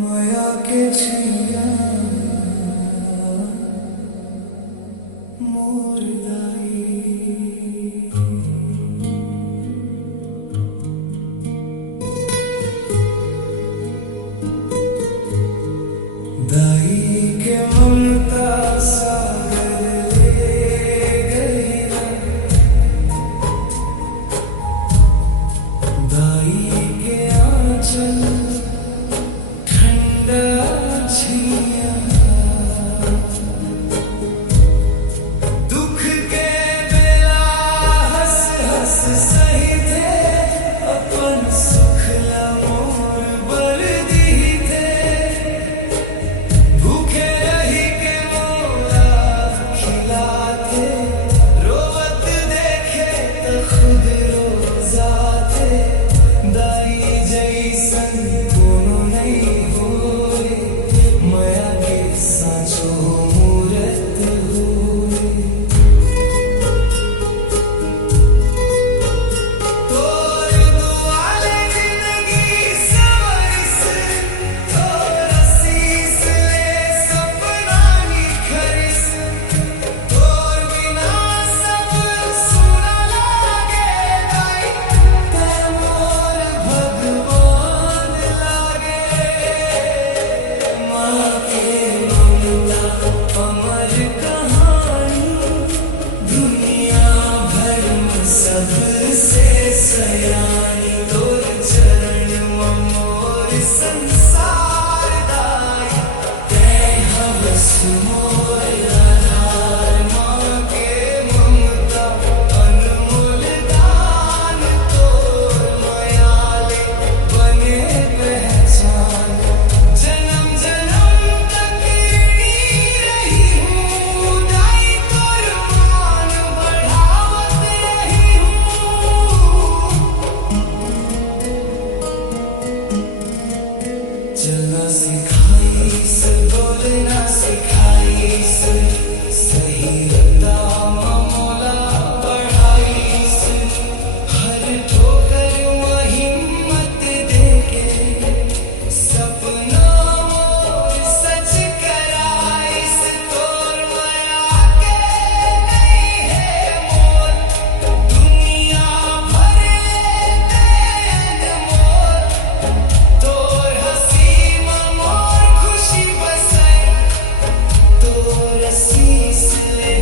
माया के छिया मोर लाई दाई के ममता सागर ले गई दाई के आंचल दुख के बेला हंस हंस सही थे अपन सुख ला मोर बरदी थे भूखे रही के मोरा खिलाते रोवत देखे तो खुद रोजाते दाई जैसन कोनो नहीं होए माया के साँचो मूरत हुए तोर दुआले जिंदगी सवरिस तोर शीस ले सपना निखरिस तोर बिना सब सुना लागे दाई ते मोर भगवान लागे माँ के ममता अमर कहानी दुनिया भर में सबसे सयानी तोर चरण मोर संसार दाई ते हवस मोर आधार माँ के ममता अनमोल दान तोर मायाले बने पहचान जन्म जन्म तक रही हूँ दाई तोर मान बढ़ावत रही हूँ चलना सिखाइस बोलना सिखाइस सही दाम मोला बढ़ाइस हर ठोकर में हिम्मत देके सपना मोर सच कराइस तोर माया के नहीं है मोल दुनिया भर लेते मोर तोर हंसी में मोर खुशी बसे तोर शीस ले